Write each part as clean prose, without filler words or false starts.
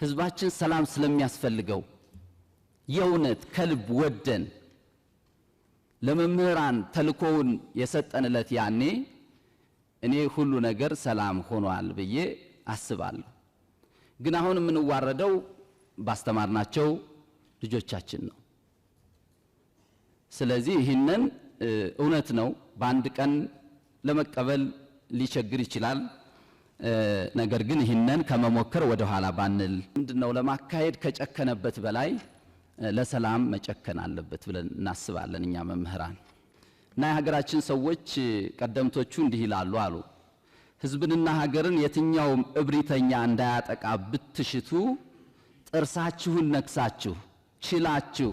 ህዝባችን ሰላም ስለሚያስፈልገው የእውነት ከልብ ወደን ለመምህራን ተልኮውን የሰጠንለት ያኔ እኔ ሁሉ ነገር ሰላም ሆኗል ብዬ አስባለሁ። ግን አሁን የምንዋረደው ባስተማርናቸው ልጆቻችን ነው። ስለዚህ ይህንን እውነት ነው በአንድ ቀን ለመቀበል ሊቸግር ይችላል። ነገር ግን ይህንን ከመሞከር ወደ ኋላ ባንል ምንድነው ለማካሄድ ከጨከነበት በላይ ለሰላም መጨከን አለበት ብለን እናስባለን እኛ መምህራን እና የሀገራችን ሰዎች ቀደምቶቹ እንዲህ ይላሉ አሉ። ህዝብንና ሀገርን የትኛውም እብሪተኛ እንዳያጠቃ ብትሽቱ ጥርሳችሁን ነክሳችሁ ችላችሁ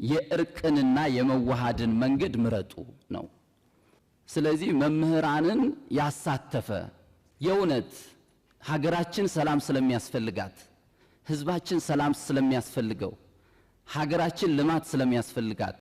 የእርቅንና የመዋሃድን መንገድ ምረጡ ነው። ስለዚህ መምህራንን ያሳተፈ የእውነት ሀገራችን ሰላም ስለሚያስፈልጋት፣ ህዝባችን ሰላም ስለሚያስፈልገው፣ ሀገራችን ልማት ስለሚያስፈልጋት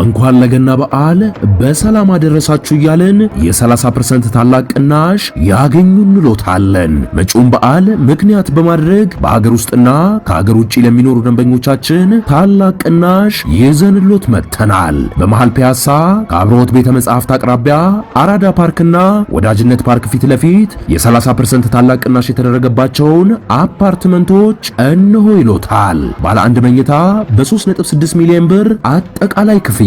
እንኳን ለገና በዓል በሰላም አደረሳችሁ እያልን የ30% ታላቅ ቅናሽ ያገኙ እንሎታለን። መጪውን በዓል ምክንያት በማድረግ በአገር ውስጥና ከአገር ውጪ ለሚኖሩ ደንበኞቻችን ታላቅ ቅናሽ ይዘንሎት መጥተናል። በመሃል ፒያሳ ከአብሮት ቤተ መጻሕፍት አቅራቢያ አራዳ ፓርክና ወዳጅነት ፓርክ ፊት ለፊት የ30% ታላቅ ቅናሽ የተደረገባቸውን አፓርትመንቶች እነሆ ይሎታል። ባለ 1 መኝታ በ3.6 ሚሊዮን ብር አጠቃላይ ክፍያ፣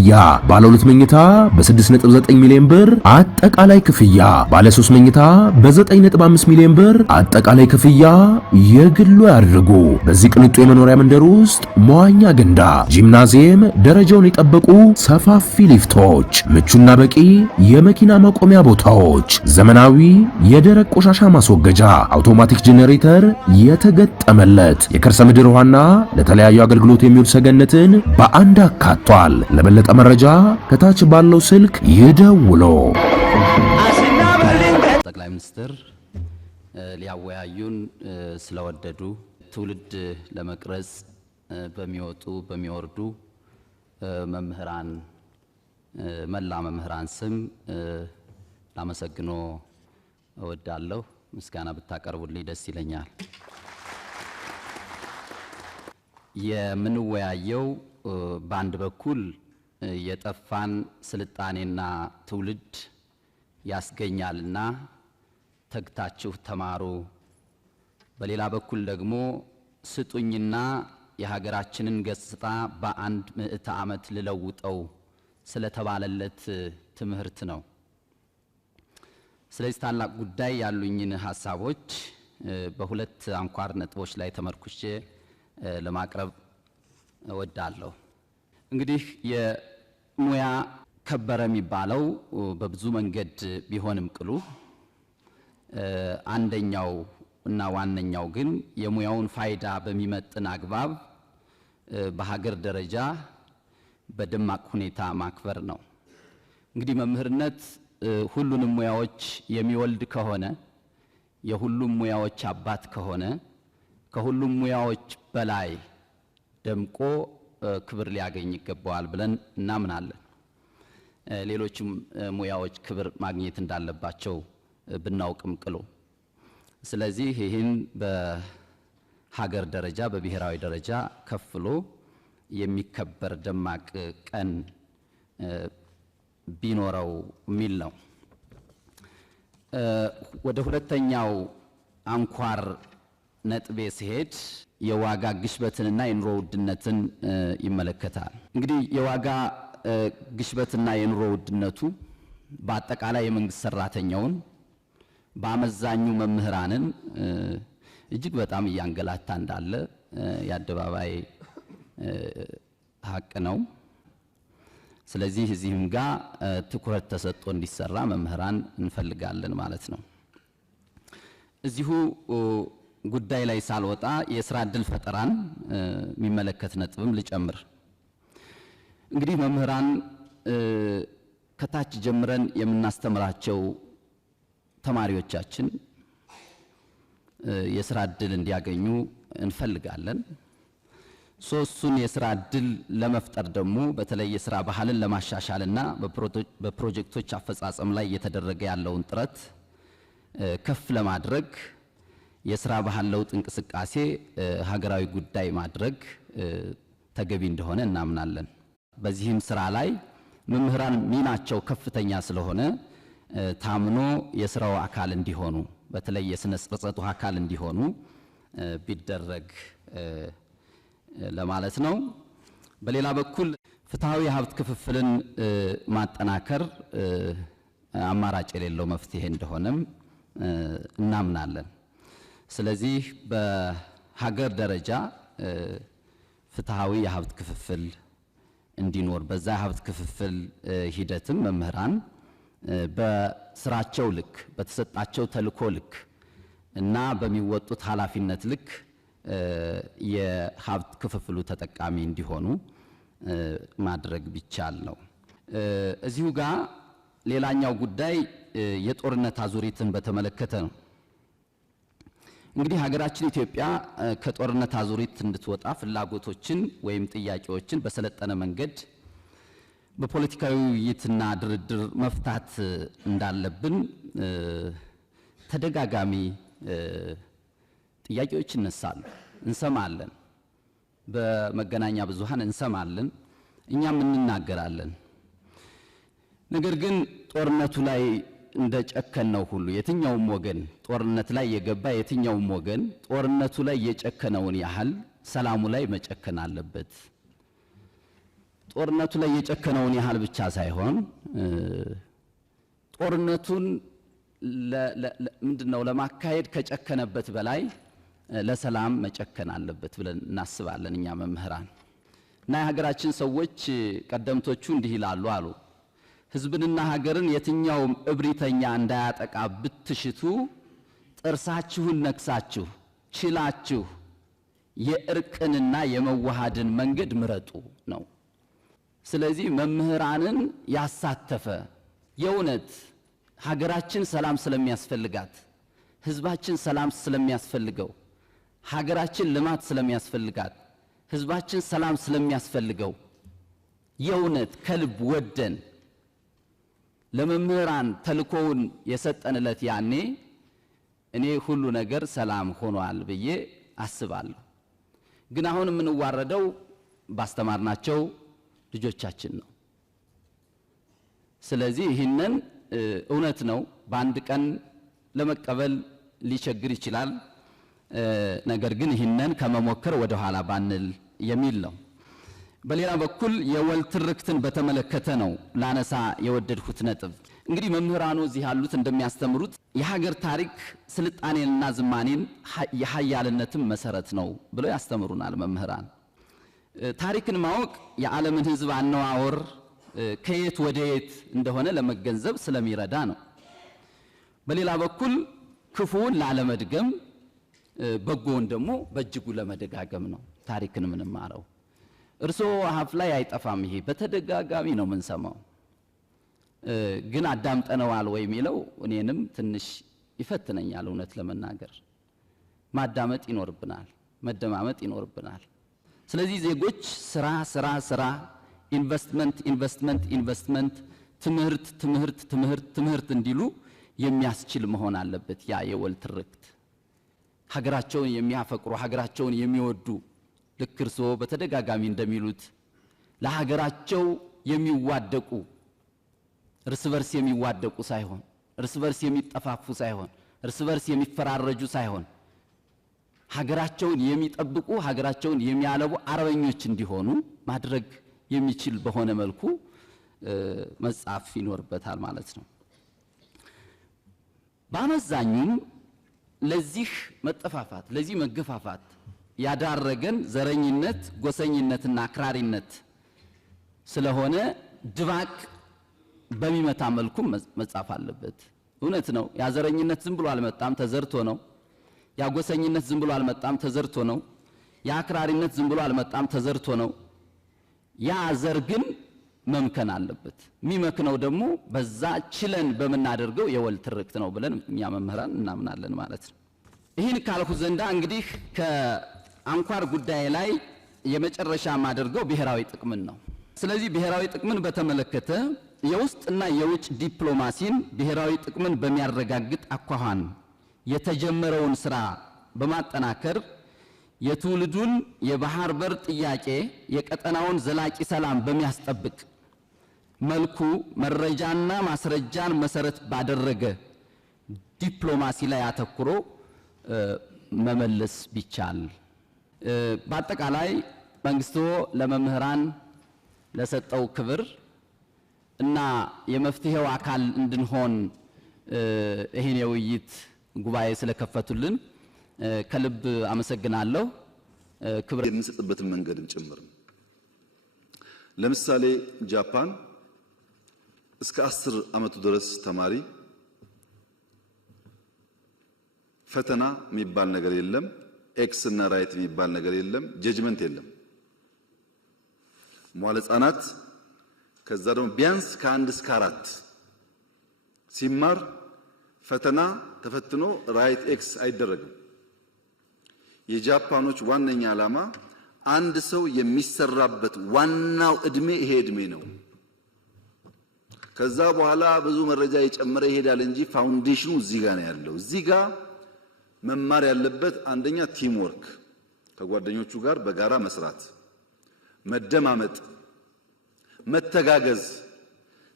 ባለ 2 መኝታ በ6.9 ሚሊዮን ብር አጠቃላይ ክፍያ፣ ባለ 3 መኝታ በ9.5 ሚሊዮን ብር አጠቃላይ ክፍያ የግሉ ያድርጉ። በዚህ ቅንጡ የመኖሪያ መንደር ውስጥ መዋኛ ገንዳ፣ ጂምናዚየም፣ ደረጃውን የጠበቁ ሰፋፊ ሊፍቶች፣ ምቹና በቂ የመኪና ማቆሚያ ቦታዎች፣ ዘመናዊ የደረቅ ቆሻሻ ማስወገጃ፣ አውቶማቲክ ጄኔሬተር የተገጠመለት የከርሰ ምድር ውሃና ለተለያዩ አገልግሎት የሚውል ሰገነትን በአንድ አካቷል። ለበለጠ መረጃ ከታች ባለው ስልክ ይደውሉ። ጠቅላይ ሚኒስትር ሊያወያዩን ስለወደዱ ትውልድ ለመቅረጽ በሚወጡ በሚወርዱ መምህራን መላ መምህራን ስም ላመሰግኖ እወዳለሁ። ምስጋና ብታቀርቡልኝ ደስ ይለኛል። የምንወያየው በአንድ በኩል የጠፋን ስልጣኔና ትውልድ ያስገኛልና ተግታችሁ ተማሩ፣ በሌላ በኩል ደግሞ ስጡኝና የሀገራችንን ገጽታ በአንድ ምዕተ ዓመት ልለውጠው ስለተባለለት ትምህርት ነው። ስለዚህ ታላቅ ጉዳይ ያሉኝን ሐሳቦች በሁለት አንኳር ነጥቦች ላይ ተመርኩሼ ለማቅረብ እወዳለሁ። እንግዲህ የሙያ ከበረ የሚባለው በብዙ መንገድ ቢሆንም ቅሉ አንደኛው እና ዋነኛው ግን የሙያውን ፋይዳ በሚመጥን አግባብ በሀገር ደረጃ በደማቅ ሁኔታ ማክበር ነው። እንግዲህ መምህርነት ሁሉንም ሙያዎች የሚወልድ ከሆነ የሁሉም ሙያዎች አባት ከሆነ ከሁሉም ሙያዎች በላይ ደምቆ ክብር ሊያገኝ ይገባዋል ብለን እናምናለን። ሌሎችም ሙያዎች ክብር ማግኘት እንዳለባቸው ብናውቅም ቅሉ ስለዚህ ይህን በሀገር ደረጃ በብሔራዊ ደረጃ ከፍሎ የሚከበር ደማቅ ቀን ቢኖረው የሚል ነው። ወደ ሁለተኛው አንኳር ነጥቤ ሲሄድ የዋጋ ግሽበትንና የኑሮ ውድነትን ይመለከታል። እንግዲህ የዋጋ ግሽበትና የኑሮ ውድነቱ በአጠቃላይ የመንግስት ሰራተኛውን በአመዛኙ መምህራንን እጅግ በጣም እያንገላታ እንዳለ የአደባባይ ሀቅ ነው። ስለዚህ እዚህም ጋር ትኩረት ተሰጥቶ እንዲሰራ መምህራን እንፈልጋለን ማለት ነው። እዚሁ ጉዳይ ላይ ሳልወጣ የስራ ዕድል ፈጠራን የሚመለከት ነጥብም ልጨምር። እንግዲህ መምህራን ከታች ጀምረን የምናስተምራቸው ተማሪዎቻችን የስራ ዕድል እንዲያገኙ እንፈልጋለን። ሶስቱን የሥራ ዕድል ለመፍጠር ደግሞ በተለይ የሥራ ባህልን ለማሻሻልና በፕሮጀክቶች አፈጻጸም ላይ እየተደረገ ያለውን ጥረት ከፍ ለማድረግ የሥራ ባህል ለውጥ እንቅስቃሴ ሀገራዊ ጉዳይ ማድረግ ተገቢ እንደሆነ እናምናለን። በዚህም ሥራ ላይ መምህራን ሚናቸው ከፍተኛ ስለሆነ ታምኖ የሥራው አካል እንዲሆኑ በተለይ የስነ ጽሕፈቱ አካል እንዲሆኑ ቢደረግ ለማለት ነው። በሌላ በኩል ፍትሃዊ የሀብት ክፍፍልን ማጠናከር አማራጭ የሌለው መፍትሄ እንደሆነም እናምናለን። ስለዚህ በሀገር ደረጃ ፍትሃዊ የሀብት ክፍፍል እንዲኖር በዛ የሀብት ክፍፍል ሂደትም መምህራን በስራቸው ልክ በተሰጣቸው ተልዕኮ ልክ እና በሚወጡት ኃላፊነት ልክ የሀብት ክፍፍሉ ተጠቃሚ እንዲሆኑ ማድረግ ቢቻል ነው። እዚሁ ጋር ሌላኛው ጉዳይ የጦርነት አዙሪትን በተመለከተ ነው። እንግዲህ ሀገራችን ኢትዮጵያ ከጦርነት አዙሪት እንድትወጣ ፍላጎቶችን ወይም ጥያቄዎችን በሰለጠነ መንገድ በፖለቲካዊ ውይይትና ድርድር መፍታት እንዳለብን ተደጋጋሚ ጥያቄዎች ይነሳሉ፣ እንሰማለን፣ በመገናኛ ብዙሃን እንሰማለን፣ እኛም እንናገራለን። ነገር ግን ጦርነቱ ላይ እንደ ጨከነው ሁሉ የትኛውም ወገን ጦርነት ላይ የገባ የትኛውም ወገን ጦርነቱ ላይ የጨከነውን ያህል ሰላሙ ላይ መጨከን አለበት። ጦርነቱ ላይ የጨከነውን ያህል ብቻ ሳይሆን ጦርነቱን ምንድነው ለማካሄድ ከጨከነበት በላይ ለሰላም መጨከን አለበት ብለን እናስባለን እኛ መምህራን እና የሀገራችን ሰዎች ቀደምቶቹ እንዲህ ይላሉ አሉ። ሕዝብንና ሀገርን የትኛውም እብሪተኛ እንዳያጠቃ ብትሽቱ ጥርሳችሁን ነክሳችሁ ችላችሁ የእርቅንና የመዋሃድን መንገድ ምረጡ ነው። ስለዚህ መምህራንን ያሳተፈ የእውነት ሀገራችን ሰላም ስለሚያስፈልጋት፣ ሕዝባችን ሰላም ስለሚያስፈልገው፣ ሀገራችን ልማት ስለሚያስፈልጋት፣ ሕዝባችን ሰላም ስለሚያስፈልገው የእውነት ከልብ ወደን ለመምህራን ተልኮውን የሰጠንለት ያኔ እኔ ሁሉ ነገር ሰላም ሆኗል ብዬ አስባለሁ። ግን አሁን የምንዋረደው ባስተማርናቸው ልጆቻችን ነው። ስለዚህ ይህንን እውነት ነው በአንድ ቀን ለመቀበል ሊቸግር ይችላል። ነገር ግን ይህንን ከመሞከር ወደ ኋላ ባንል የሚል ነው። በሌላ በኩል የወል ትርክትን በተመለከተ ነው ላነሳ የወደድኩት ነጥብ። እንግዲህ መምህራኑ እዚህ ያሉት እንደሚያስተምሩት የሀገር ታሪክ ስልጣኔንና ዝማኔን የሀያልነትም መሰረት ነው ብለው ያስተምሩናል መምህራን። ታሪክን ማወቅ የዓለምን ሕዝብ አነዋወር ከየት ወደ የት እንደሆነ ለመገንዘብ ስለሚረዳ ነው። በሌላ በኩል ክፉውን ላለመድገም በጎውን ደግሞ በእጅጉ ለመደጋገም ነው ታሪክን የምንማረው። እርስዎ አፍ ላይ አይጠፋም። ይሄ በተደጋጋሚ ነው የምንሰማው። ግን አዳምጠነዋል ወይ የሚለው እኔንም ትንሽ ይፈትነኛል። እውነት ለመናገር ማዳመጥ ይኖርብናል፣ መደማመጥ ይኖርብናል። ስለዚህ ዜጎች ስራ ስራ ስራ፣ ኢንቨስትመንት ኢንቨስትመንት ኢንቨስትመንት፣ ትምህርት ትምህርት ትምህርት ትምህርት እንዲሉ የሚያስችል መሆን አለበት። ያ የወል ትርክት ሀገራቸውን የሚያፈቅሩ ሀገራቸውን የሚወዱ ልክ እርስዎ በተደጋጋሚ እንደሚሉት ለሀገራቸው የሚዋደቁ እርስ በርስ የሚዋደቁ ሳይሆን እርስ በርስ የሚጠፋፉ ሳይሆን እርስ በርስ የሚፈራረጁ ሳይሆን ሀገራቸውን የሚጠብቁ ሀገራቸውን የሚያለቡ አርበኞች እንዲሆኑ ማድረግ የሚችል በሆነ መልኩ መጻፍ ይኖርበታል ማለት ነው። በአመዛኙም ለዚህ መጠፋፋት ለዚህ መገፋፋት ያዳረገን ዘረኝነት፣ ጎሰኝነትና አክራሪነት ስለሆነ ድባቅ በሚመታ መልኩ መጻፍ አለበት። እውነት ነው። ያ ዘረኝነት ዝም ብሎ አልመጣም፣ ተዘርቶ ነው። ያ ጎሰኝነት ዝም ብሎ አልመጣም፣ ተዘርቶ ነው። ያ አክራሪነት ዝም ብሎ አልመጣም፣ ተዘርቶ ነው። ያ ዘር ግን መምከን አለበት። የሚመክነው ደግሞ በዛ ችለን በመናደርገው የወል ትርክት ነው ብለን እኛ መምህራን እናምናለን ማለት ነው። ይህን ካልኩ ዘንዳ እንግዲህ ከአንኳር ጉዳይ ላይ የመጨረሻ ማድርገው ብሔራዊ ጥቅምን ነው። ስለዚህ ብሔራዊ ጥቅምን በተመለከተ የውስጥና የውጭ ዲፕሎማሲን ብሔራዊ ጥቅምን በሚያረጋግጥ አኳኋን የተጀመረውን ስራ በማጠናከር የትውልዱን የባህር በር ጥያቄ የቀጠናውን ዘላቂ ሰላም በሚያስጠብቅ መልኩ መረጃና ማስረጃን መሰረት ባደረገ ዲፕሎማሲ ላይ አተኩሮ መመለስ ቢቻል። በአጠቃላይ መንግስቱ ለመምህራን ለሰጠው ክብር እና የመፍትሄው አካል እንድንሆን ይሄን የውይይት ጉባኤ ስለከፈቱልን ከልብ አመሰግናለሁ። ክብር የምንሰጥበትን መንገድም ጭምር። ለምሳሌ ጃፓን እስከ 10 ዓመቱ ድረስ ተማሪ ፈተና የሚባል ነገር የለም፣ ኤክስ እና ራይት የሚባል ነገር የለም፣ ጀጅመንት የለም። መዋለ ሕጻናት ከዛ ደግሞ ቢያንስ ከ1 እስከ 4 ሲማር ፈተና ተፈትኖ ራይት ኤክስ አይደረግም። የጃፓኖች ዋነኛ ዓላማ አንድ ሰው የሚሰራበት ዋናው እድሜ ይሄ እድሜ ነው። ከዛ በኋላ ብዙ መረጃ የጨመረ ይሄዳል እንጂ ፋውንዴሽኑ እዚህ ጋር ነው ያለው። እዚህ ጋር መማር ያለበት አንደኛ ቲም ወርክ፣ ከጓደኞቹ ጋር በጋራ መስራት፣ መደማመጥ፣ መተጋገዝ፣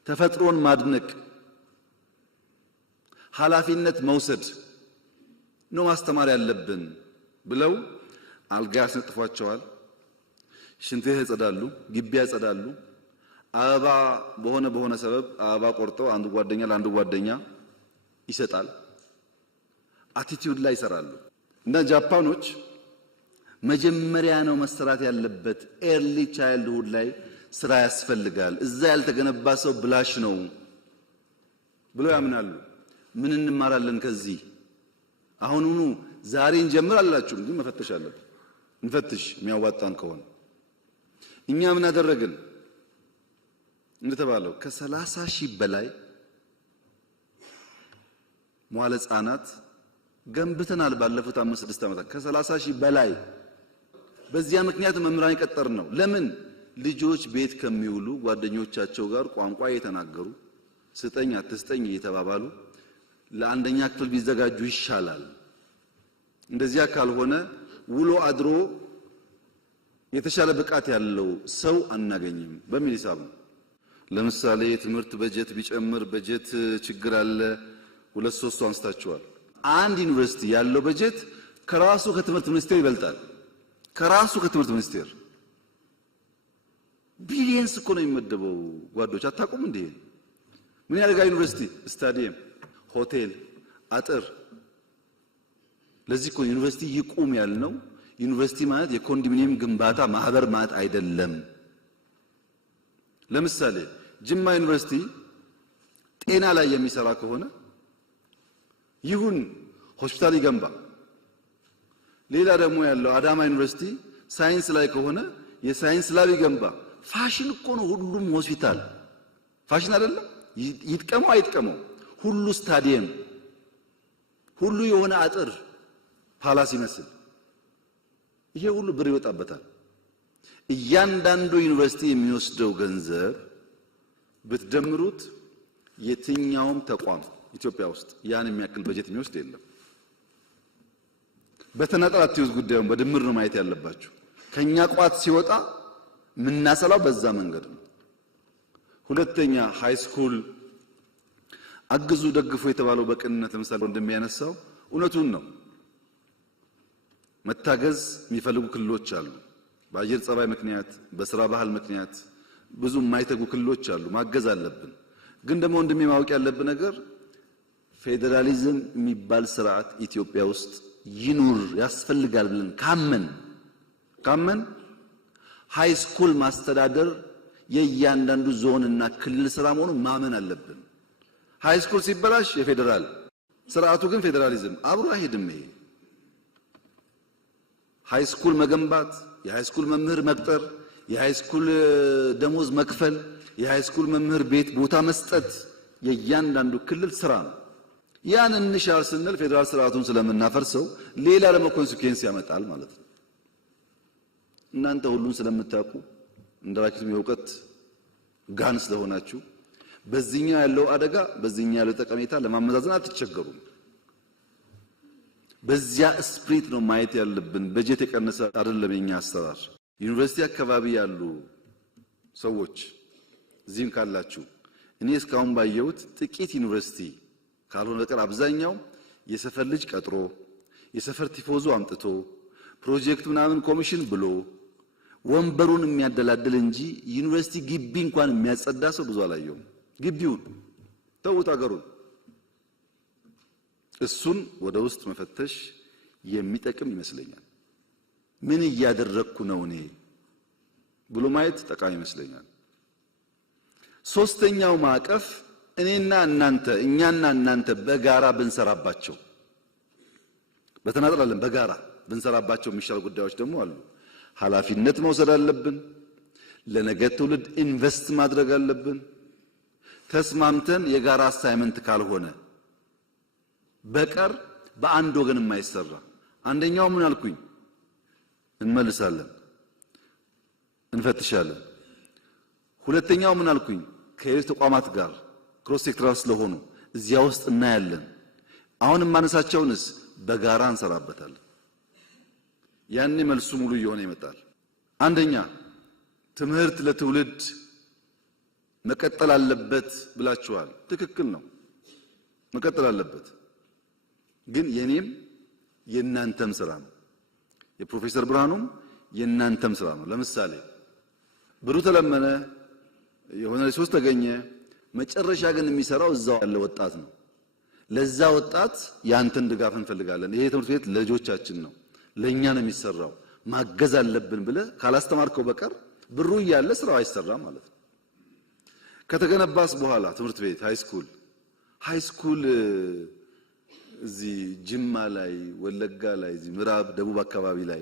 ተፈጥሮን ማድነቅ፣ ኃላፊነት መውሰድ ነው ማስተማር ያለብን ብለው አልጋ ያስነጥፏቸዋል። ሽንት ቤት ያጸዳሉ፣ ግቢ ያጸዳሉ። አበባ በሆነ ሰበብ አበባ ቆርጠው አንዱ ጓደኛ ለአንዱ ጓደኛ ይሰጣል። አቲቲዩድ ላይ ይሰራሉ። እና ጃፓኖች መጀመሪያ ነው መሰራት ያለበት ኤርሊ ቻይልድሁድ ላይ ስራ ያስፈልጋል። እዛ ያልተገነባ ሰው ብላሽ ነው ብለው ያምናሉ። ምን እንማራለን ከዚህ? አሁኑኑ ዛሬ እንጀምር አላችሁም፣ ግን መፈተሽ አለብን። እንፈትሽ የሚያዋጣን ከሆነ። እኛ ምን አደረግን? እንደተባለው ከ30 ሺህ በላይ መዋለ ሕጻናት ገንብተናል ባለፉት 5-6 ዓመታት። ከ30 ሺህ በላይ በዚያ ምክንያት መምህራን የቀጠርን ነው። ለምን? ልጆች ቤት ከሚውሉ ጓደኞቻቸው ጋር ቋንቋ እየተናገሩ ስጠኝ አትስጠኝ እየተባባሉ ለአንደኛ ክፍል ቢዘጋጁ ይሻላል። እንደዚያ ካልሆነ ውሎ አድሮ የተሻለ ብቃት ያለው ሰው አናገኝም በሚል ሂሳብ ነው። ለምሳሌ የትምህርት በጀት ቢጨምር በጀት ችግር አለ። 2-3 አንስታችኋል። አንድ ዩኒቨርሲቲ ያለው በጀት ከራሱ ከትምህርት ሚኒስቴር ይበልጣል። ከራሱ ከትምህርት ሚኒስቴር ቢሊየንስ እኮ ነው የሚመደበው። ጓዶች አታውቁም እንዴ? ምን ያደርጋል ዩኒቨርሲቲ? ስታዲየም፣ ሆቴል፣ አጥር። ለዚህ እኮ ዩኒቨርሲቲ ይቁም ያልነው። ዩኒቨርሲቲ ማለት የኮንዶሚኒየም ግንባታ ማህበር ማለት አይደለም። ለምሳሌ ጅማ ዩኒቨርሲቲ ጤና ላይ የሚሰራ ከሆነ ይሁን ሆስፒታል ይገንባ። ሌላ ደግሞ ያለው አዳማ ዩኒቨርሲቲ ሳይንስ ላይ ከሆነ የሳይንስ ላብ ይገንባ። ፋሽን እኮ ነው ሁሉም ሆስፒታል። ፋሽን አይደለም? ይጥቀመው አይጥቀመው ሁሉ ስታዲየም፣ ሁሉ የሆነ አጥር ፓላስ ይመስል ይሄ ሁሉ ብር ይወጣበታል። እያንዳንዱ ዩኒቨርሲቲ የሚወስደው ገንዘብ ብትደምሩት የትኛውም ተቋም ኢትዮጵያ ውስጥ ያን የሚያክል በጀት የሚወስድ የለም። በተናጠል አትይዙ፣ ጉዳዩን በድምር ነው ማየት ያለባችሁ። ከኛ ቋት ሲወጣ ምናሰላው በዛ መንገድ ነው። ሁለተኛ ሃይ ስኩል አግዙ ደግፉ የተባለው በቅንነት ለምሳሌ እንደሚያነሳው እውነቱን ነው። መታገዝ የሚፈልጉ ክልሎች አሉ። በአየር ጸባይ ምክንያት፣ በስራ ባህል ምክንያት ብዙ የማይተጉ ክልሎች አሉ። ማገዝ አለብን። ግን ደግሞ እንደሚማወቅ ያለብን ነገር ፌዴራሊዝም የሚባል ስርዓት ኢትዮጵያ ውስጥ ይኑር ያስፈልጋል ብለን ካመን ሃይ ስኩል ማስተዳደር የእያንዳንዱ ዞንና ክልል ስራ መሆኑን ማመን አለብን። ሃይ ስኩል ሲበላሽ የፌዴራል ስርዓቱ ግን ፌዴራሊዝም አብሮ አይሄድም። ይሄ ሃይ ስኩል መገንባት፣ የሃይ ስኩል መምህር መቅጠር፣ የሃይ ስኩል ደሞዝ መክፈል፣ የሃይ ስኩል መምህር ቤት ቦታ መስጠት የእያንዳንዱ ክልል ስራ ነው። ያን እንሻር ስንል ፌዴራል ስርዓቱን ስለምናፈርሰው ሌላ ደግሞ ኮንሲኩዌንስ ያመጣል ማለት ነው። እናንተ ሁሉን ስለምታውቁ እንደራችሁም የእውቀት ጋን ስለሆናችሁ በዚህኛው ያለው አደጋ በዚህኛው ያለው ጠቀሜታ ለማመዛዘን አትቸገሩም። በዚያ ስፕሪት ነው ማየት ያለብን። በጀት የቀነሰ አይደለም የኛ አሰራር። ዩኒቨርሲቲ አካባቢ ያሉ ሰዎች እዚህም ካላችሁ እኔ እስካሁን ባየሁት ጥቂት ዩኒቨርሲቲ ካልሆነ በቀር አብዛኛው የሰፈር ልጅ ቀጥሮ የሰፈር ቲፎዞ አምጥቶ ፕሮጀክት ምናምን ኮሚሽን ብሎ ወንበሩን የሚያደላድል እንጂ ዩኒቨርሲቲ ግቢ እንኳን የሚያጸዳ ሰው ብዙ አላየሁም። ግቢውን ተውት አገሩን። እሱን ወደ ውስጥ መፈተሽ የሚጠቅም ይመስለኛል። ምን እያደረኩ ነው እኔ ብሎ ማየት ጠቃሚ ይመስለኛል። ሶስተኛው ማዕቀፍ እኛና እናንተ በጋራ ብንሰራባቸው፣ በተናጠል አይደለም በጋራ ብንሰራባቸው የሚሻሉ ጉዳዮች ደግሞ አሉ። ኃላፊነት መውሰድ አለብን። ለነገ ትውልድ ኢንቨስት ማድረግ አለብን። ተስማምተን የጋራ አሳይመንት ካልሆነ በቀር በአንድ ወገን የማይሰራ አንደኛው ምን አልኩኝ እንመልሳለን፣ እንፈትሻለን። ሁለተኛው ምን አልኩኝ ከሌሎች ተቋማት ጋር ክሮስ ሴክተራል ስለሆኑ እዚያ ውስጥ እናያለን። አሁን የማነሳቸውንስ በጋራ እንሰራበታለን። ያኔ መልሱ ሙሉ እየሆነ ይመጣል። አንደኛ ትምህርት ለትውልድ መቀጠል አለበት ብላችኋል። ትክክል ነው፣ መቀጠል አለበት። ግን የኔም የናንተም ስራ ነው። የፕሮፌሰር ብርሃኑም የናንተም ስራ ነው። ለምሳሌ ብሩ ተለመነ፣ የሆነ ሪሶርስ ተገኘ፣ መጨረሻ ግን የሚሰራው እዛው ያለ ወጣት ነው። ለዛ ወጣት ያንተን ድጋፍ እንፈልጋለን። ይሄ ትምህርት ቤት ለልጆቻችን ነው፣ ለኛ ነው የሚሰራው፣ ማገዝ አለብን ብለ ካላስተማርከው በቀር ብሩ እያለ ስራው አይሰራም ማለት ነው። ከተገነባስ በኋላ ትምህርት ቤት ሃይስኩል እዚህ ጅማ ላይ ወለጋ ላይ እዚህ ምዕራብ ደቡብ አካባቢ ላይ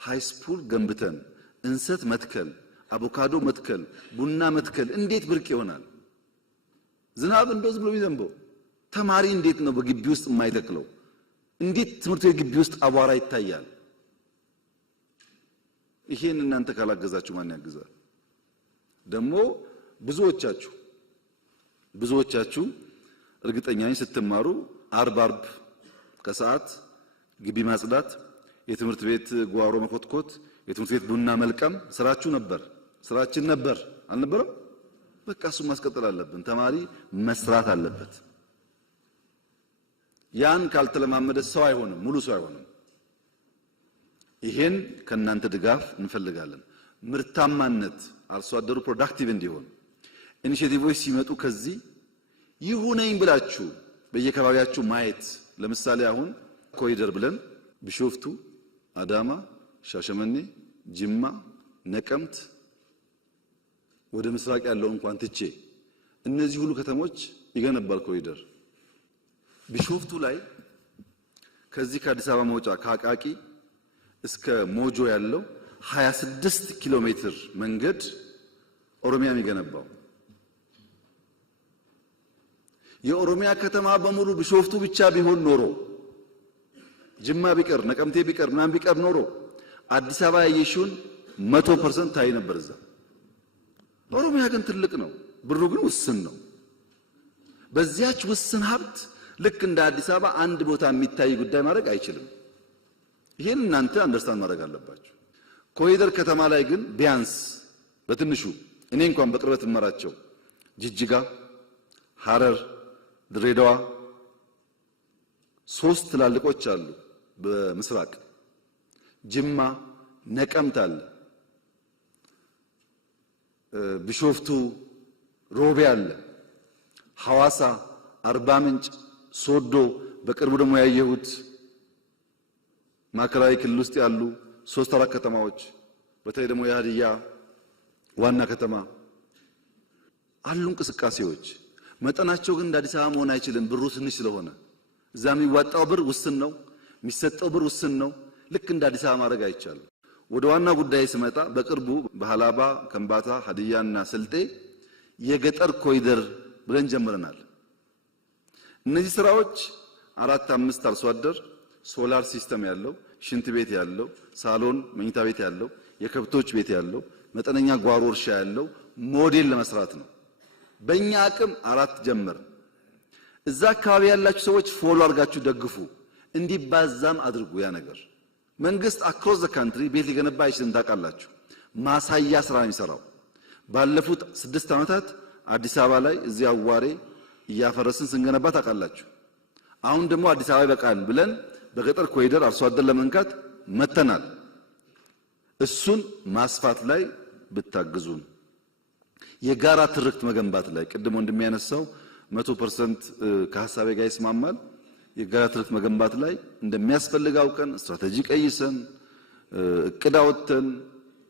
ሃይስኩል ገንብተን እንሰት መትከል፣ አቮካዶ መትከል፣ ቡና መትከል እንዴት ብርቅ ይሆናል? ዝናብ እንደው ዝም ብሎ ይዘንበው ተማሪ እንዴት ነው በግቢ ውስጥ የማይተክለው? እንዴት ትምህርት ቤት ግቢ ውስጥ አቧራ ይታያል? ይሄን እናንተ ካላገዛችሁ ማን ያግዛል? ደግሞ ብዙዎቻችሁ እርግጠኛ ነኝ ስትማሩ አርብ ከሰዓት ግቢ ማጽዳት፣ የትምህርት ቤት ጓሮ መኮትኮት፣ የትምህርት ቤት ቡና መልቀም ስራችን ነበር አልነበረም? በቃ እሱን ማስቀጠል አለብን። ተማሪ መስራት አለበት። ያን ካልተለማመደ ሰው አይሆንም፣ ሙሉ ሰው አይሆንም። ይሄን ከናንተ ድጋፍ እንፈልጋለን። ምርታማነት አርሶ አደሩ ፕሮዳክቲቭ እንዲሆን ኢኒሼቲቮች ሲመጡ ከዚህ ይሁነኝ ብላችሁ በየከባቢያችሁ ማየት። ለምሳሌ አሁን ኮሪደር ብለን ቢሾፍቱ፣ አዳማ፣ ሻሸመኔ፣ ጅማ፣ ነቀምት ወደ ምስራቅ ያለው እንኳን ትቼ እነዚህ ሁሉ ከተሞች ይገነባል ኮሪደር። ቢሾፍቱ ላይ ከዚህ ከአዲስ አበባ መውጫ ከአቃቂ እስከ ሞጆ ያለው 26 ኪሎ ሜትር መንገድ ኦሮሚያ የሚገነባው። የኦሮሚያ ከተማ በሙሉ ቢሾፍቱ ብቻ ቢሆን ኖሮ ጅማ ቢቀር ነቀምቴ ቢቀር ምናምን ቢቀር ኖሮ አዲስ አበባ ያየሽውን 100% ታይ ነበር እዛ። ኦሮሚያ ግን ትልቅ ነው፣ ብሩ ግን ውስን ነው። በዚያች ውስን ሀብት ልክ እንደ አዲስ አበባ አንድ ቦታ የሚታይ ጉዳይ ማድረግ አይችልም። ይሄን እናንተ አንደርስታንድ ማድረግ አለባችሁ። ኮሪደር ከተማ ላይ ግን ቢያንስ በትንሹ እኔ እንኳን በቅርበት እመራቸው ጅጅጋ፣ ሐረር፣ ድሬዳዋ 3 ትላልቆች አሉ። በምስራቅ ጅማ፣ ነቀምት አለ፣ ቢሾፍቱ፣ ሮቤ አለ፣ ሐዋሳ፣ አርባ ምንጭ፣ ሶዶ፣ በቅርቡ ደግሞ ያየሁት ማዕከላዊ ክልል ውስጥ ያሉ 3-4 ከተማዎች፣ በተለይ ደግሞ የሀዲያ ዋና ከተማ አሉ እንቅስቃሴዎች። መጠናቸው ግን እንደ አዲስ አበባ መሆን አይችልም፣ ብሩ ትንሽ ስለሆነ። እዛ የሚዋጣው ብር ውስን ነው፣ የሚሰጠው ብር ውስን ነው። ልክ እንደ አዲስ አበባ ማድረግ አይቻልም። ወደ ዋና ጉዳይ ስመጣ በቅርቡ በሃላባ፣ ከምባታ፣ ሀዲያና ስልጤ የገጠር ኮሪደር ብለን ጀምረናል። እነዚህ ስራዎች 4-5 አርሶ አደር ሶላር ሲስተም ያለው ሽንት ቤት ያለው ሳሎን መኝታ ቤት ያለው የከብቶች ቤት ያለው መጠነኛ ጓሮ እርሻ ያለው ሞዴል ለመስራት ነው። በእኛ አቅም 4 ጀመር። እዛ አካባቢ ያላችሁ ሰዎች ፎሎ አድርጋችሁ ደግፉ፣ እንዲባዛም አድርጉ። ያ ነገር መንግስት አክሮስ ዘ ካንትሪ ቤት ሊገነባ አይችልም። ታውቃላችሁ። ማሳያ ስራ ነው የሚሰራው። ባለፉት 6 ዓመታት አዲስ አበባ ላይ እዚህ አዋሬ እያፈረስን ስንገነባ ታውቃላችሁ። አሁን ደግሞ አዲስ አበባ ይበቃል ብለን በገጠር ኮሪደር አርሶ አደር ለመንካት መተናል። እሱን ማስፋት ላይ ብታግዙን፣ የጋራ ትርክት መገንባት ላይ ቅድም እንደሚያነሳው 100% ከሐሳቤ ጋር ይስማማል። የጋራ ትርክት መገንባት ላይ እንደሚያስፈልግ አውቀን ስትራቴጂ ቀይሰን እቅድ አውጥተን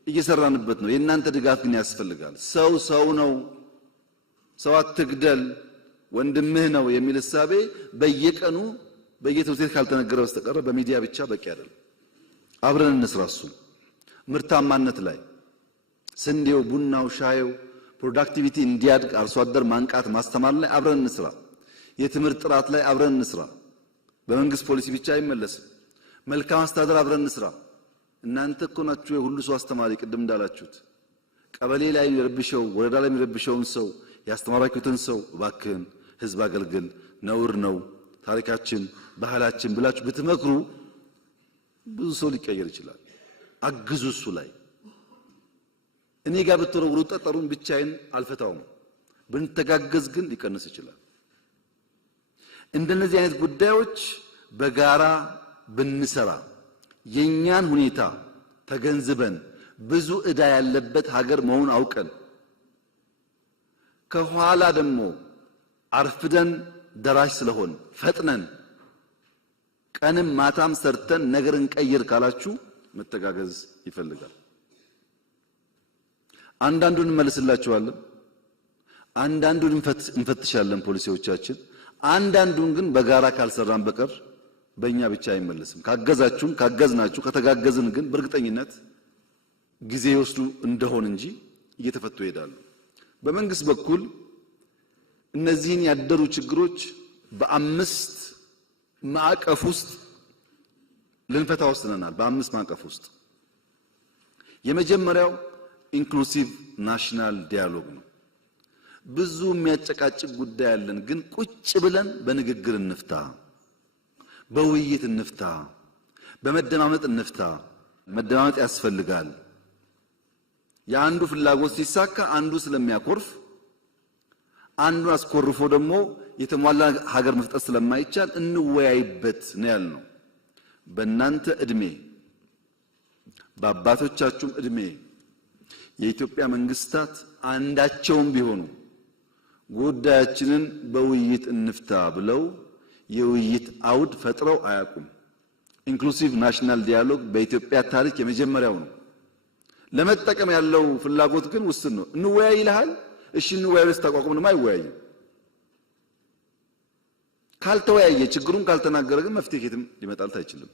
እየሰራንበት ነው። የእናንተ ድጋፍ ግን ያስፈልጋል። ሰው ነው፣ ሰው አትግደል፣ ወንድምህ ነው የሚል እሳቤ በየቀኑ በየትምህርት ቤት ካልተነገረ በስተቀር በሚዲያ ብቻ በቂ አይደለም። አብረን እንስራ። እሱ ምርታማነት ላይ ስንዴው፣ ቡናው፣ ሻዩ ፕሮዳክቲቪቲ እንዲያድግ አርሶ አደር ማንቃት ማስተማር ላይ አብረን እንስራ። የትምህርት ጥራት ላይ አብረን እንስራ። በመንግስት ፖሊሲ ብቻ አይመለስም። መልካም አስተዳደር አብረን እንስራ። እናንተ እኮ ናችሁ የሁሉ ሰው አስተማሪ። ቅድም እንዳላችሁት ቀበሌ ላይ የሚረብሸው ወረዳ ላይ የሚረብሸውን ሰው ያስተማራችሁትን ሰው እባክህን ህዝብ አገልግል፣ ነውር ነው፣ ታሪካችን፣ ባህላችን ብላችሁ ብትመክሩ ብዙ ሰው ሊቀየር ይችላል። አግዙ። እሱ ላይ እኔ ጋር ብትወረውሩ ጠጠሩን ብቻዬን አልፈታውም። ብንተጋገዝ ግን ሊቀንስ ይችላል። እንደነዚህ አይነት ጉዳዮች በጋራ ብንሰራ የኛን ሁኔታ ተገንዝበን ብዙ ዕዳ ያለበት ሀገር መሆን አውቀን ከኋላ ደግሞ አርፍደን ደራሽ ስለሆን ፈጥነን ቀንም ማታም ሰርተን ነገር እንቀይር ካላችሁ መተጋገዝ ይፈልጋል። አንዳንዱን እንመልስላችኋለን፣ አንዳንዱን እንፈትሻለን ፖሊሲዎቻችን። አንዳንዱን ግን በጋራ ካልሰራን በቀር በእኛ ብቻ አይመለስም። ካገዛችሁም ካገዝናችሁ ከተጋገዝን ግን በእርግጠኝነት ጊዜ ይወስዱ እንደሆን እንጂ እየተፈቱ ይሄዳሉ። በመንግስት በኩል እነዚህን ያደሩ ችግሮች በ5 ማዕቀፍ ውስጥ ልንፈታ ወስነናል። በ5 ማዕቀፍ ውስጥ የመጀመሪያው ኢንክሉሲቭ ናሽናል ዲያሎግ ነው። ብዙ የሚያጨቃጭቅ ጉዳይ ያለን፣ ግን ቁጭ ብለን በንግግር እንፍታ፣ በውይይት እንፍታ፣ በመደማመጥ እንፍታ። መደማመጥ ያስፈልጋል። የአንዱ ፍላጎት ሲሳካ አንዱ ስለሚያኮርፍ አንዱን አስኮርፎ ደግሞ የተሟላ ሀገር መፍጠር ስለማይቻል እንወያይበት ነው ያልነው። በእናንተ እድሜ በአባቶቻችሁም እድሜ የኢትዮጵያ መንግስታት አንዳቸውም ቢሆኑ ጉዳያችንን በውይይት እንፍታ ብለው የውይይት አውድ ፈጥረው አያውቁም። ኢንክሉሲቭ ናሽናል ዲያሎግ በኢትዮጵያ ታሪክ የመጀመሪያው ነው። ለመጠቀም ያለው ፍላጎት ግን ውስን ነው። እንወያይ ይልሃል። እሺ እንወያይ ብለህ ስታቋቁም ደግሞ አይወያይም። ካልተወያየ ችግሩን ካልተናገረ ግን መፍትሄ ከየትም ሊመጣልት አይችልም።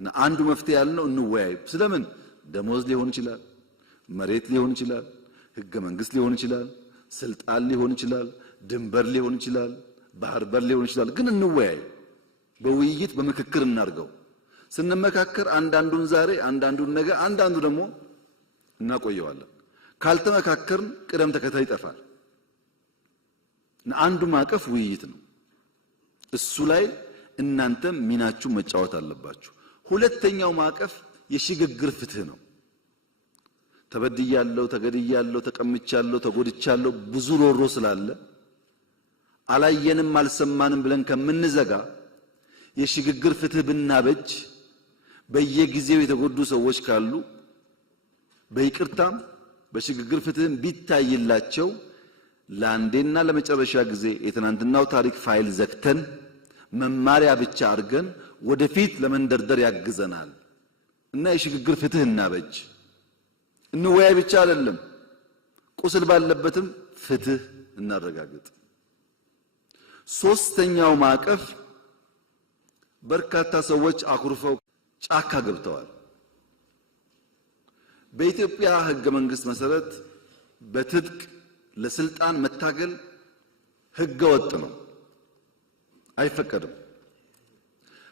እና አንዱ መፍትሄ ያልነው እንወያይ። ስለምን? ደሞዝ ሊሆን ይችላል፣ መሬት ሊሆን ይችላል፣ ህገ መንግስት ሊሆን ይችላል፣ ስልጣን ሊሆን ይችላል፣ ድንበር ሊሆን ይችላል፣ ባህር በር ሊሆን ይችላል። ግን እንወያይ። በውይይት በምክክር እናርገው። ስንመካከር አንዳንዱን ዛሬ አንዳንዱን ነገ አንዳንዱ ደግሞ እናቆየዋለን። ካልተመካከርን ቅደም ተከተል ይጠፋል። አንዱ ማዕቀፍ ውይይት ነው። እሱ ላይ እናንተም ሚናችሁ መጫወት አለባችሁ። ሁለተኛው ማዕቀፍ የሽግግር ፍትህ ነው። ተበድያለሁ፣ ተገድያለሁ፣ ተቀምቻለሁ፣ ተጎድቻለሁ ብዙ ሮሮ ስላለ አላየንም አልሰማንም ብለን ከምንዘጋ የሽግግር ፍትህ ብናበጅ በየጊዜው የተጎዱ ሰዎች ካሉ በይቅርታም በሽግግር ፍትህም ቢታይላቸው ለአንዴና ለመጨረሻ ጊዜ የትናንትናው ታሪክ ፋይል ዘግተን መማሪያ ብቻ አድርገን ወደፊት ለመንደርደር ያግዘናል እና የሽግግር ፍትህ እናበጅ። እንወያይ ብቻ አይደለም፣ ቁስል ባለበትም ፍትህ እናረጋግጥ። ሶስተኛው ማዕቀፍ በርካታ ሰዎች አኩርፈው ጫካ ገብተዋል። በኢትዮጵያ ህገ መንግስት መሰረት በትጥቅ ለስልጣን መታገል ህገ ወጥ ነው፣ አይፈቀድም።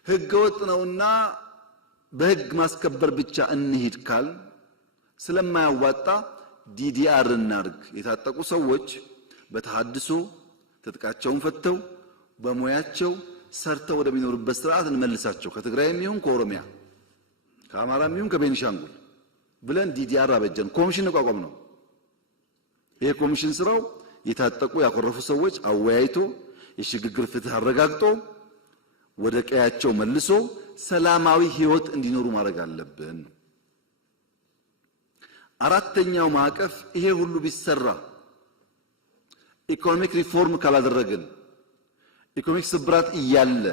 ህገ ወጥ ነውና በህግ ማስከበር ብቻ እንሂድ ካል ስለማያዋጣ ዲዲአር እናርግ። የታጠቁ ሰዎች በተሐድሶ ትጥቃቸውን ፈተው በሙያቸው ሰርተው ወደሚኖሩበት ስርዓት እንመልሳቸው። ከትግራይም ይሁን ከኦሮሚያ ከአማራም ይሁን ከቤኒሻንጉል ብለን ዲዲአር አበጀን። ኮሚሽን ተቋቋም ነው። ይሄ ኮሚሽን ስራው የታጠቁ ያኮረፉ ሰዎች አወያይቶ የሽግግር ፍትህ አረጋግጦ ወደ ቀያቸው መልሶ ሰላማዊ ህይወት እንዲኖሩ ማድረግ አለብን። አራተኛው ማዕቀፍ ይሄ ሁሉ ቢሰራ ኢኮኖሚክ ሪፎርም ካላደረግን ኢኮኖሚክ ስብራት እያለ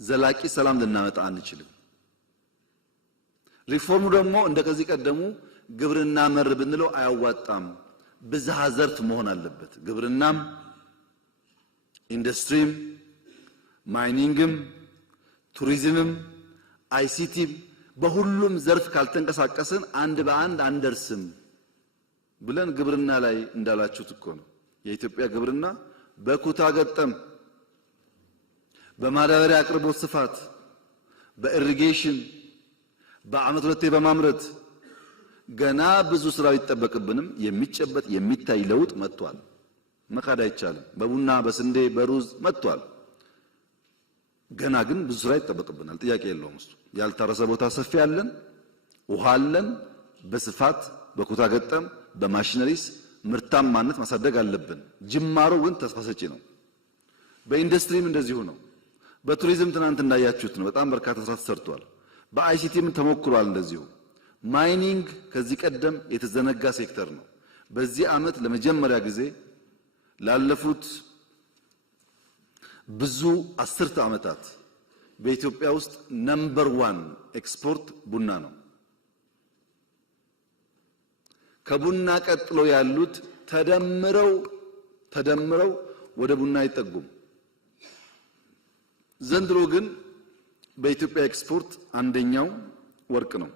ዘላቂ ሰላም ልናመጣ አንችልም። ሪፎርሙ ደግሞ እንደከዚህ ቀደሙ ግብርና መር ብንለው አያዋጣም። ብዝሃ ዘርፍ መሆን አለበት። ግብርናም፣ ኢንዱስትሪም፣ ማይኒንግም፣ ቱሪዝምም፣ አይሲቲም በሁሉም ዘርፍ ካልተንቀሳቀስን አንድ በአንድ አንደርስም ብለን ግብርና ላይ እንዳላችሁት እኮ ነው። የኢትዮጵያ ግብርና በኩታ ገጠም፣ በማዳበሪያ አቅርቦት ስፋት፣ በኢሪጌሽን በአመት ሁለቴ በማምረት ገና ብዙ ስራው ይጠበቅብንም የሚጨበጥ የሚታይ ለውጥ መጥቷል። መካድ አይቻልም። በቡና በስንዴ በሩዝ መጥቷል። ገና ግን ብዙ ስራ ይጠበቅብናል። ጥያቄ የለውም። እሱ ያልታረሰ ቦታ ሰፊ አለን፣ ውሃ አለን። በስፋት በኩታ ገጠም በማሽነሪስ ምርታማነት ማሳደግ አለብን። ጅማሮ ግን ተስፋ ሰጪ ነው። በኢንዱስትሪም እንደዚሁ ነው። በቱሪዝም ትናንት እንዳያችሁት ነው። በጣም በርካታ ስራ ተሰርቷል። በአይሲቲም ተሞክሯል። እንደዚሁ ማይኒንግ ከዚህ ቀደም የተዘነጋ ሴክተር ነው። በዚህ ዓመት ለመጀመሪያ ጊዜ ላለፉት ብዙ አስርተ ዓመታት በኢትዮጵያ ውስጥ ነምበር 1 ኤክስፖርት ቡና ነው። ከቡና ቀጥሎ ያሉት ተደምረው ወደ ቡና አይጠጉም። ዘንድሮ ግን በኢትዮጵያ ኤክስፖርት አንደኛው ወርቅ ነው።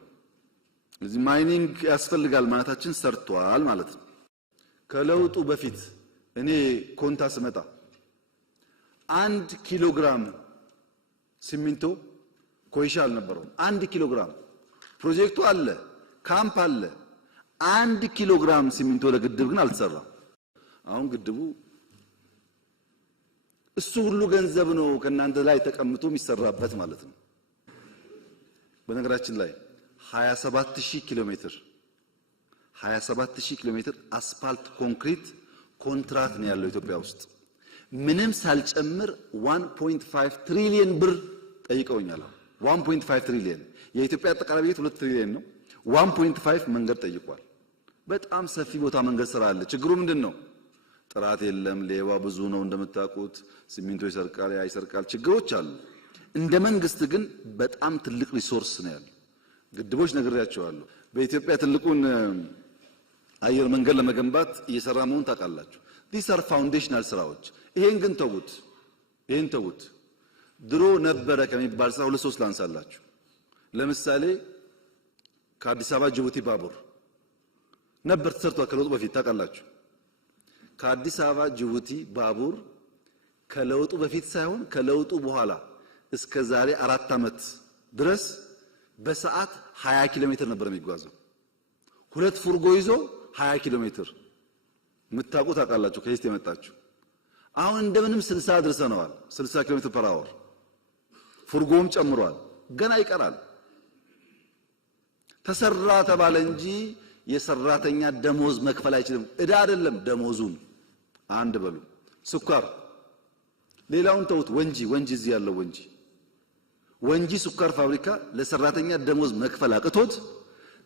እዚህ ማይኒንግ ያስፈልጋል ማለታችን ሰርቷል ማለት ነው። ከለውጡ በፊት እኔ ኮንታ ስመጣ 1 ኪሎ ግራም ሲሚንቶ ኮይሻ አልነበረውም። 1 ኪሎ ግራም ፕሮጀክቱ አለ፣ ካምፕ አለ። 1 ኪሎ ግራም ሲሚንቶ ለግድብ ግን አልተሰራም። አሁን ግድቡ እሱ ሁሉ ገንዘብ ነው ከናንተ ላይ ተቀምጦ የሚሰራበት ማለት ነው። በነገራችን ላይ 27000 ኪሎ ሜትር አስፋልት ኮንክሪት ኮንትራክት ነው ያለው ኢትዮጵያ ውስጥ። ምንም ሳልጨምር 1.5 ትሪሊየን ብር ጠይቀውኛል። 1.5 ትሪሊየን የኢትዮጵያ አጠቃላይ በጀት 2 ትሪሊየን ነው። 1.5 መንገድ ጠይቋል። በጣም ሰፊ ቦታ መንገድ ስራ አለ። ችግሩ ምንድነው? ጥራት የለም፣ ሌባ ብዙ ነው እንደምታውቁት፣ ሲሚንቶ ይሰርቃል፣ ያይሰርቃል፣ ችግሮች አሉ። እንደ መንግስት ግን በጣም ትልቅ ሪሶርስ ነው ያለው። ግድቦች ነግሬያቸዋለሁ። በኢትዮጵያ ትልቁን አየር መንገድ ለመገንባት እየሰራ መሆን ታውቃላችሁ። ዲስ አር ፋውንዴሽናል ስራዎች። ይሄን ግን ተውት። ድሮ ነበረ ከሚባል ስራ 2-3 ላንሳላችሁ። ለምሳሌ ከአዲስ አበባ ጅቡቲ ባቡር ነበር ተሰርቷል ከለውጡ በፊት ታውቃላችሁ። ከአዲስ አበባ ጅቡቲ ባቡር ከለውጡ በፊት ሳይሆን ከለውጡ በኋላ እስከ ዛሬ 4 ዓመት ድረስ በሰዓት 20 ኪሎ ሜትር ነበር የሚጓዘው። 2 ፉርጎ ይዞ 20 ኪሎ ሜትር የምታውቁ ታውቃላችሁ ከዚህ የመጣችሁ። አሁን እንደምንም 60 ድርሰናል። 60 ኪሎ ሜትር ፐር አወር ፉርጎም ጨምሯል። ገና ይቀራል። ተሰራ ተባለ እንጂ የሰራተኛ ደሞዝ መክፈል አይችልም። እዳ አይደለም ደሞዙን አንድ በሉ። ስኳር ሌላውን ተውት። ወንጂ እዚህ ያለው ወንጂ ስኳር ፋብሪካ ለሰራተኛ ደሞዝ መክፈል አቅቶት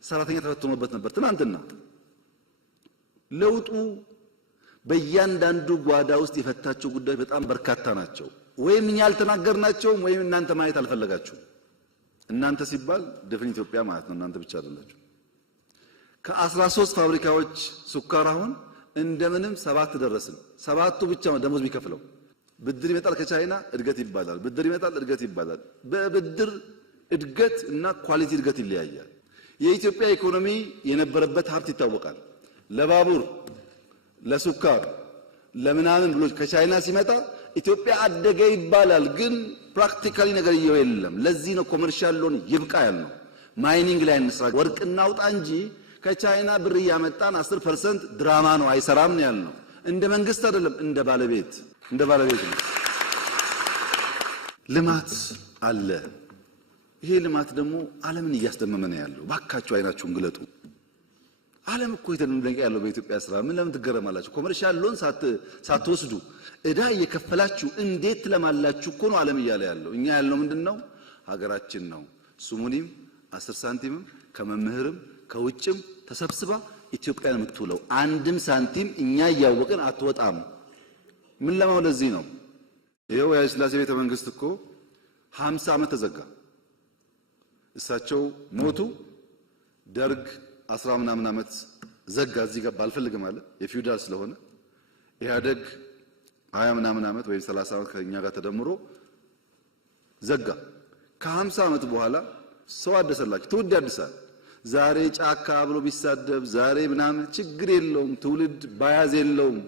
ሰራተኛ ተፈትኖበት ነበር ትናንትና። ለውጡ በእያንዳንዱ ጓዳ ውስጥ የፈታቸው ጉዳዮች በጣም በርካታ ናቸው። ወይም እኛ አልተናገርናቸውም ወይም እናንተ ማየት አልፈለጋችሁም። እናንተ ሲባል ድፍን ኢትዮጵያ ማለት ነው። እናንተ ብቻ አይደላችሁ። ከ13 ፋብሪካዎች ስኳር አሁን እንደምንም 7 ደረስን። 7ቱ ብቻ ደሞዝ ቢከፍለው ብድር ይመጣል ከቻይና እድገት ይባላል። ብድር ይመጣል እድገት ይባላል። በብድር እድገት እና ኳሊቲ እድገት ይለያያል። የኢትዮጵያ ኢኮኖሚ የነበረበት ሀብት ይታወቃል። ለባቡር፣ ለስኳር፣ ለምናምን ብሎ ከቻይና ሲመጣ ኢትዮጵያ አደገ ይባላል። ግን ፕራክቲካሊ ነገር የለም። ለዚህ ነው ኮመርሻል ሎን ይብቃ ያልነው። ማይኒንግ ላይ እንስራ፣ ወርቅ እናውጣ እንጂ ከቻይና ብር እያመጣን 10% ድራማ ነው አይሰራም ነው ያልነው። እንደ መንግስት አይደለም፣ እንደ ባለቤት ነው። ልማት አለ። ይሄ ልማት ደግሞ ዓለምን እያስደመመ ነው ያለው። ባካችሁ አይናችሁን ግለጡ። ዓለም እኮ የተደነቀ ያለው በኢትዮጵያ ስራ ምን ለምን ትገረማላችሁ? ኮመርሻል ሎን ሳትወስዱ እዳ እየከፈላችሁ እንዴት ትለማላችሁ እኮ ነው ዓለም እያለ ያለው። እኛ ያልነው ምንድነው? ሀገራችን ነው ሱሙኒም 10 ሳንቲምም ከመምህርም ከውጭም ተሰብስባ ኢትዮጵያን የምትውለው አንድም ሳንቲም እኛ እያወቅን አትወጣም። ምን ለማው ለዚህ ነው። ይሄው የኃይለ ሥላሴ ቤተ መንግስት እኮ 50 ዓመት ተዘጋ። እሳቸው ሞቱ። ደርግ 10 ምናምን ዓመት ዘጋ። እዚህ ገባ አልፈልግም አለ የፊውዳል ስለሆነ። ኢህአደግ 20 ምናምን ዓመት ወይም 30 ዓመት ከኛ ጋር ተደምሮ ዘጋ። ከ50 ዓመት በኋላ ሰው አደሰላችሁ። ትውልድ ያድሳል። ዛሬ ጫካ ብሎ ቢሳደብ ዛሬ ምናምን ችግር የለውም። ትውልድ ባያዝ የለውም።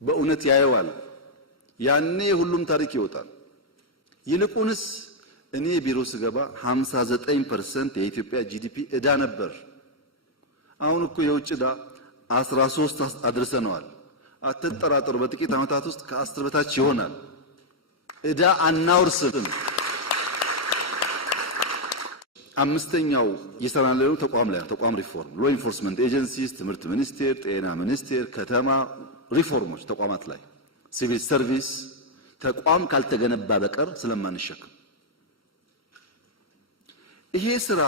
በእውነት ያየዋል። ያኔ ሁሉም ታሪክ ይወጣል። ይልቁንስ እኔ ቢሮ ስገባ 59% የኢትዮጵያ ጂዲፒ ዕዳ ነበር። አሁን እኮ የውጭ ዕዳ 13 አድርሰነዋል። አትጠራጠሩ፣ በጥቂት ዓመታት ውስጥ ከ10 በታች ይሆናል። ዕዳ አናውርስም። አምስተኛው የሰራነው ተቋም ላይ ተቋም ሪፎርም፣ ሎ ኢንፎርስመንት ኤጀንሲስ፣ ትምህርት ሚኒስቴር፣ ጤና ሚኒስቴር፣ ከተማ ሪፎርሞች ተቋማት ላይ ሲቪል ሰርቪስ ተቋም ካልተገነባ በቀር ስለማንሸከም ይሄ ስራ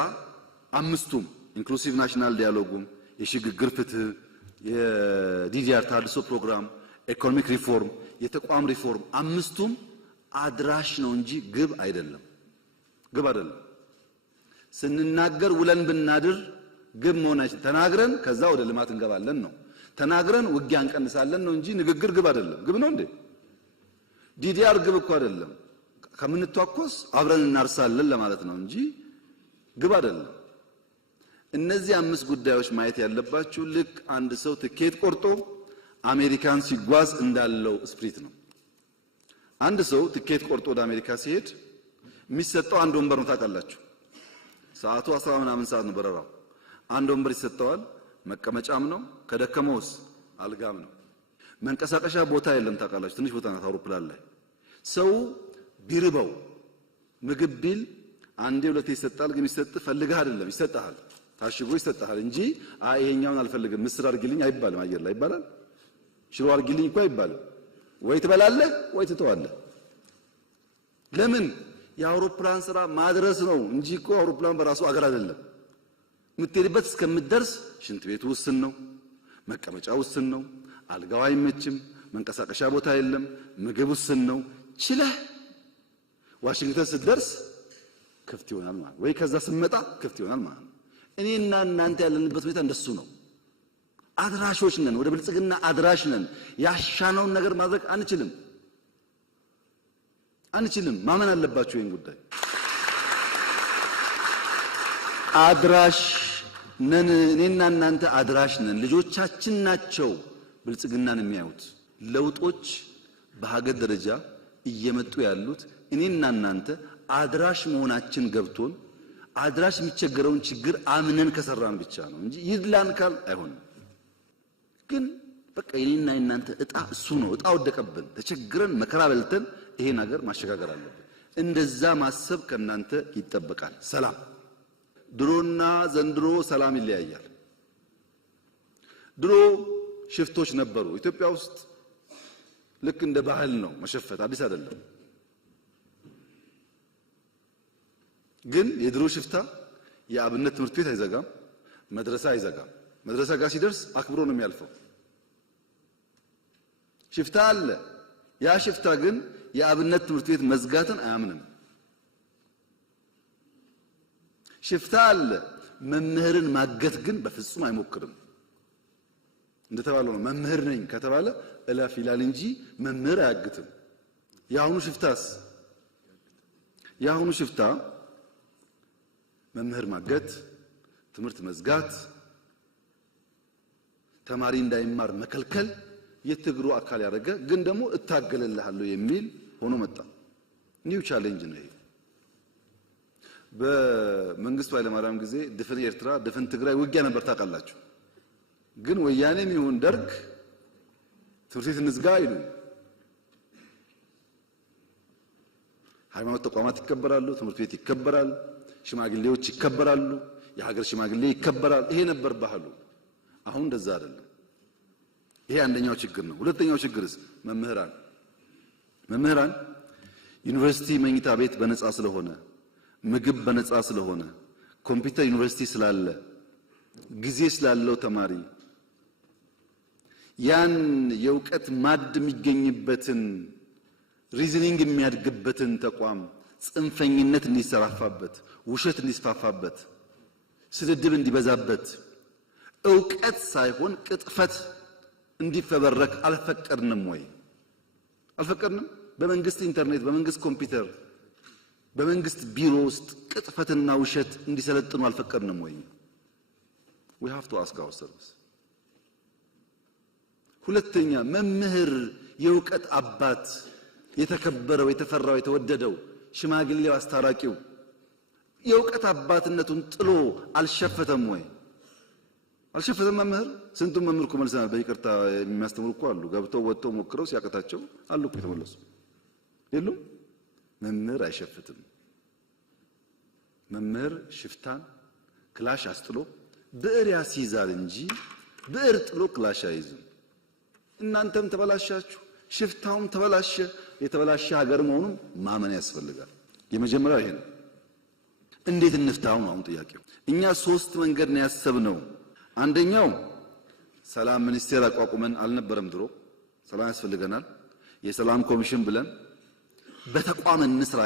አምስቱም ኢንክሉሲቭ ናሽናል ዲያሎጉም፣ የሽግግር ፍትህ፣ የዲዲአር ታድሶ ፕሮግራም፣ ኢኮኖሚክ ሪፎርም፣ የተቋም ሪፎርም አምስቱም አድራሽ ነው እንጂ ግብ አይደለም። ግብ አይደለም። ስንናገር ውለን ብናድር ግብ መሆናችን ተናግረን ከዛ ወደ ልማት እንገባለን ነው። ተናግረን ውጊያ እንቀንሳለን ነው እንጂ ንግግር ግብ አይደለም። ግብ ነው እንዴ? ዲዲአር ግብ እኮ አይደለም። ከምንተዋኮስ አብረን እናርሳለን ለማለት ነው እንጂ ግብ አይደለም። እነዚህ 5 ጉዳዮች ማየት ያለባችሁ ልክ አንድ ሰው ትኬት ቆርጦ አሜሪካን ሲጓዝ እንዳለው ስፕሪት ነው። አንድ ሰው ትኬት ቆርጦ ወደ አሜሪካ ሲሄድ የሚሰጠው አንድ ወንበር ነው። ታውቃላችሁ፣ ሰዓቱ 10 ምናምን ሰዓት ነው በረራው። አንድ ወንበር ይሰጠዋል። መቀመጫም ነው፣ ከደከመውስ አልጋም ነው። መንቀሳቀሻ ቦታ የለም። ታውቃላችሁ፣ ትንሽ ቦታ ናት አውሮፕላን ላይ። ሰው ቢርበው ምግብ ቢል አንዴ ሁለቴ ይሰጣል። ግን ይሰጥ ፈልገህ አይደለም፣ ይሰጣል። ታሽጎ ይሰጣል እንጂ ይሄኛውን አልፈልግም ምስር አድርግልኝ አይባልም። አየር ላይ ይባላል። ሽሮ አድርግልኝ እኮ አይባልም። ወይ ትበላለህ ወይ ትተዋለህ። ለምን? የአውሮፕላን ስራ ማድረስ ነው እንጂ እኮ አውሮፕላን በራሱ አገር አይደለም። የምትሄድበት እስከምትደርስ ሽንት ቤቱ ውስን ነው፣ መቀመጫ ውስን ነው፣ አልጋው አይመችም፣ መንቀሳቀሻ ቦታ የለም፣ ምግብ ውስን ነው። ችለህ ዋሽንግተን ስትደርስ ክፍት ይሆናል ማለት ወይ ከዛ ስመጣ ክፍት ይሆናል ማለት ነው። እኔና እናንተ ያለንበት ሁኔታ እንደሱ ነው። አድራሾች ነን፣ ወደ ብልጽግና አድራሽ ነን። ያሻነውን ነገር ማድረግ አንችልም። ማመን አለባችሁ ይሄን ጉዳይ። አድራሽ ነን። እኔና እናንተ አድራሽ ነን። ልጆቻችን ናቸው ብልጽግናን የሚያዩት። ለውጦች በሀገር ደረጃ እየመጡ ያሉት እኔና እናንተ አድራሽ መሆናችን ገብቶን አድራሽ የሚቸገረውን ችግር አምነን ከሰራን ብቻ ነው እንጂ ይድላን ካል አይሆንም። ግን በቃ የኔና የናንተ እጣ እሱ ነው። እጣ ወደቀብን፣ ተቸግረን መከራ በልተን ይሄ ነገር ማሸጋገር አለብን። እንደዛ ማሰብ ከናንተ ይጠበቃል። ሰላም ድሮና ዘንድሮ ሰላም ይለያያል። ድሮ ሽፍቶች ነበሩ ኢትዮጵያ ውስጥ። ልክ እንደ ባህል ነው መሸፈት፣ አዲስ አይደለም። ግን የድሮ ሽፍታ የአብነት ትምህርት ቤት አይዘጋም፣ መድረሳ አይዘጋም። መድረሳ ጋር ሲደርስ አክብሮ ነው የሚያልፈው። ሽፍታ አለ። ያ ሽፍታ ግን የአብነት ትምህርት ቤት መዝጋትን አያምንም። ሽፍታ አለ። መምህርን ማገት ግን በፍጹም አይሞክርም። እንደተባለው ነው። መምህር ነኝ ከተባለ እላፍ ይላል እንጂ መምህር አያግትም። የአሁኑ ሽፍታ መምህር ማገት፣ ትምህርት መዝጋት፣ ተማሪ እንዳይማር መከልከል የትግሩ አካል ያደረገ ግን ደግሞ እታገልልሃለሁ የሚል ሆኖ መጣ። ኒው ቻሌንጅ ነው ይሄ። በመንግስቱ ኃይለማርያም ጊዜ ድፍን ኤርትራ ድፍን ትግራይ ውጊያ ነበር ታውቃላችሁ። ግን ወያኔም ይሁን ደርግ ትምህርት ቤት እንዝጋ ይሉ፣ ሃይማኖት ተቋማት ይከበራሉ፣ ትምህርት ቤት ይከበራል፣ ሽማግሌዎች ይከበራሉ፣ የሀገር ሽማግሌ ይከበራል። ይሄ ነበር ባህሉ። አሁን እንደዛ አይደለም። ይሄ አንደኛው ችግር ነው። ሁለተኛው ችግርስ መምህራን ዩኒቨርሲቲ መኝታ ቤት በነፃ ስለሆነ፣ ምግብ በነፃ ስለሆነ፣ ኮምፒውተር ዩኒቨርሲቲ ስላለ፣ ጊዜ ስላለው ተማሪ ያን የእውቀት ማድ የሚገኝበትን ሪዝኒንግ የሚያድግበትን ተቋም ጽንፈኝነት እንዲሰራፋበት፣ ውሸት እንዲስፋፋበት፣ ስድድብ እንዲበዛበት፣ ዕውቀት ሳይሆን ቅጥፈት እንዲፈበረክ አልፈቀድንም ወይ? አልፈቀድንም? በመንግስት ኢንተርኔት፣ በመንግስት ኮምፒውተር፣ በመንግስት ቢሮ ውስጥ ቅጥፈትና ውሸት እንዲሰለጥኑ አልፈቀድንም ወይ? we have to ask ourselves። ሁለተኛ መምህር የእውቀት አባት የተከበረው የተፈራው የተወደደው ሽማግሌው አስታራቂው የእውቀት አባትነቱን ጥሎ አልሸፈተም ወይ? አልሸፈተም መምህር። ስንቱን መምህር እኮ መልሰናል። በይቅርታ የሚያስተምሩ እኮ አሉ። ገብተው ወጥተው ሞክረው ሲያቀታቸው አሉ እኮ የተመለሱ የሉም? መምህር አይሸፍትም። መምህር ሽፍታን ክላሽ አስጥሎ ብዕር ያስይዛል እንጂ ብዕር ጥሎ ክላሽ አይዝም። እናንተም ተበላሻችሁ፣ ሽፍታውም ተበላሸ። የተበላሸ ሀገር መሆኑን ማመን ያስፈልጋል። የመጀመሪያው ይሄ ነው። እንዴት እንፍታው ነው አሁን ጥያቄው። እኛ 3 መንገድ ነው ያሰብነው። አንደኛው ሰላም ሚኒስቴር አቋቁመን አልነበረም ድሮ? ሰላም ያስፈልገናል፣ የሰላም ኮሚሽን ብለን በተቋም እንስራ